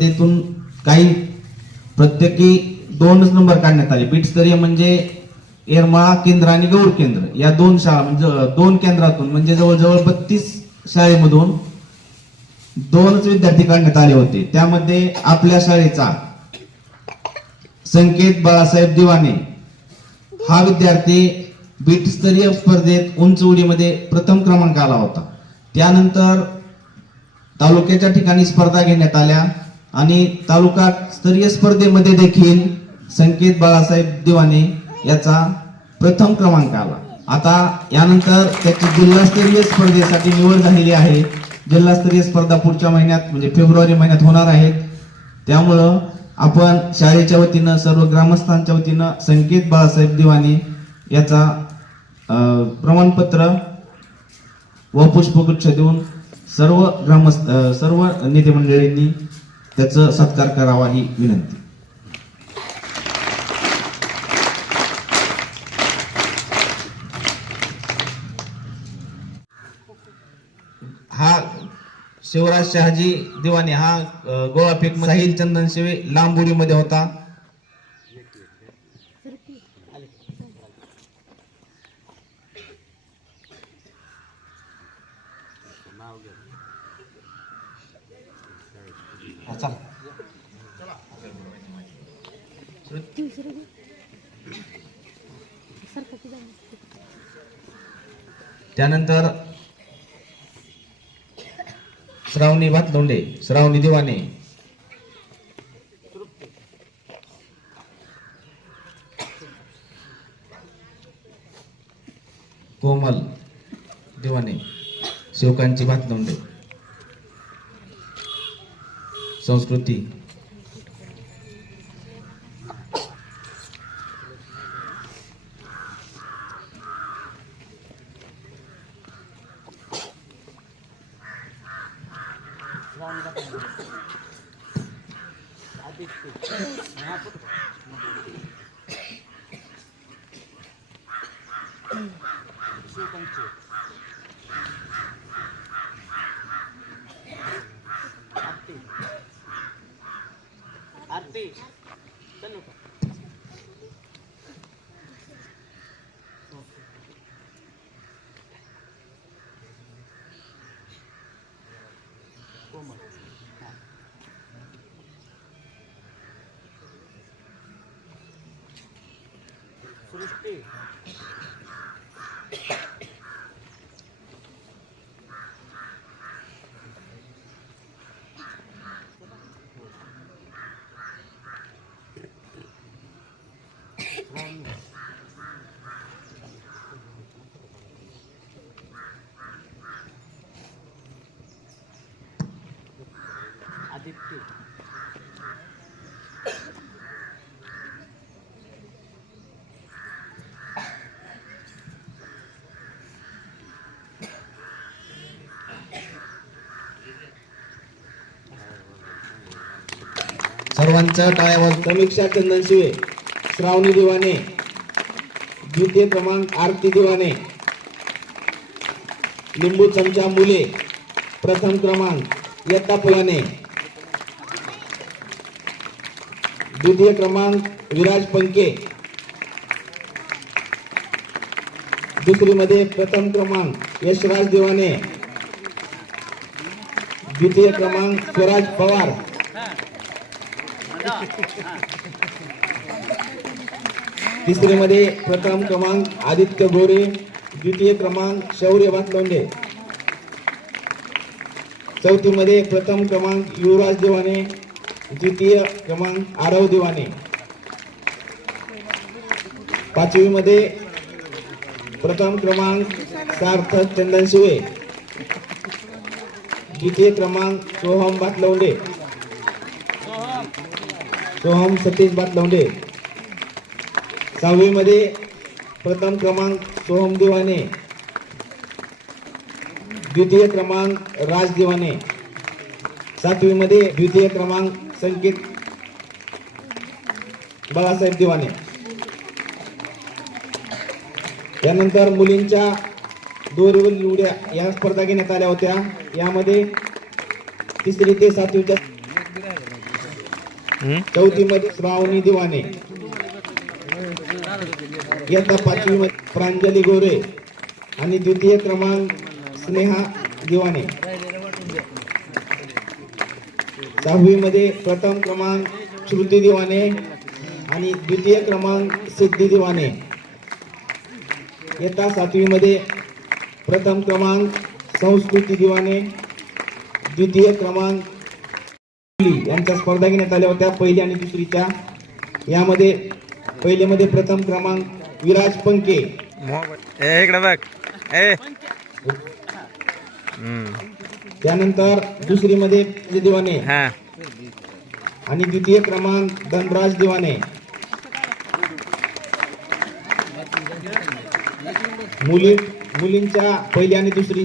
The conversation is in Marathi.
त्यातून काही प्रत्येकी दोनच नंबर काढण्यात आले. बीटस्तरीय म्हणजे येरमाळा केंद्र आणि गौर केंद्र. या दोन शाळा म्हणजे दोन केंद्रातून म्हणजे जवळजवळ बत्तीस शाळेमधून दोनच विद्यार्थी काढण्यात आले होते. त्यामध्ये आपल्या शाळेचा संकेत बाळासाहेब दिवाने हा विद्यार्थी बीटस्तरीय स्पर्धेत उंच उडीमध्ये प्रथम क्रमांक आला होता. त्यानंतर तालुक्याच्या ठिकाणी स्पर्धा घेण्यात आल्या. आणि तालुका स्तरीय स्पर्धेमध्ये देखील संकेत बाळासाहेब दिवाने याचा प्रथम क्रमांक आला. आता यानंतर त्याची जिल्हास्तरीय स्पर्धेसाठी निवड झालेली आहे. जिल्हास्तरीय स्पर्धा पुढच्या महिन्यात म्हणजे फेब्रुवारी महिन्यात होणार आहेत. त्यामुळं आपण शाळेच्या वतीनं सर्व ग्रामस्थांच्या वतीनं संकेत बाळासाहेब दिवाने याचा प्रमाणपत्र व पुष्पगुच्छ देऊन सर्व ग्रामस्थ सर्व नेते मंडळींनी त्याचा सत्कार करावा ही विनंती. हा शिवराज शहाजी दिवाणी हा गोवा फेक साहिल चंदन शिवे लांबुडीमध्ये होता. चला. त्यानंतर श्रावणी भातलोंडे श्रावणी दिवाने कोमल दिवाने शिवकांची भातलोंडे संस्कृती Nanti. Kan lupa. Koma. Nah. Srishti. सर्वांच्या टाळ्यावर समीक्षा चंदन शिवे श्रावणी दिवाने द्वितीय क्रमांक आरती दिवाने लिंबू चमचा मुले प्रथम क्रमांक यत्ता फुलाने द्वितीय क्रमांक विराज पंके दुसरीमध्ये प्रथम क्रमांक यशराज दिवाने द्वितीय क्रमांक स्वराज पवार. तिसरीमध्ये प्रथम क्रमांक आदित्य गोरे द्वितीय क्रमांक शौर्य भातलोंडे चौथीमध्ये प्रथम क्रमांक युवराज दिवाने द्वितीय क्रमांक आरव दिवाने. पाचवीमध्ये प्रथम क्रमांक सार्थक चंदन शिवे. द्वितीय क्रमांक सोहम भातलवंडे सोहम सतीश भातलवंडे सहावीमध्ये प्रथम क्रमांक सोहम दिवाने द्वितीय क्रमांक राज दिवाने सातवीमध्ये द्वितीय क्रमांक संकेत बाळासाहेब दिवाने. यानंतर मुलींच्या दोरीवरील उड्या या स्पर्धा घेण्यात आल्या होत्या. यामध्ये तिसरी ते सातवीच्या हम्म? चौथी मध्ये श्रावणी दिवाने. इयत्ता पाचवी प्रांजली गोरे आणि द्वितीय क्रमांक स्नेहा दिवाने. सहावी मध्ये प्रथम क्रमांक श्रुती दिवाने आणि द्वितीय क्रमांक सिद्धी दिवाने. येता सातवी मध्ये प्रथम क्रमांक संस्कृती दिवाने द्वितीय क्रमांक यांच्या स्पर्धा घेण्यात आल्या होत्या पहिली आणि दुसरीच्या. यामध्ये पहिलेमध्ये प्रथम क्रमांक विराज पंके. मोबाईल ए इकडे बघ. ए. हम्म. त्यानंतर दुसरीमध्ये दिवाने. हा. आणि द्वितीय क्रमांक धनराज दिवाने. मुली मुलींच्या पहिली आणि दुसरी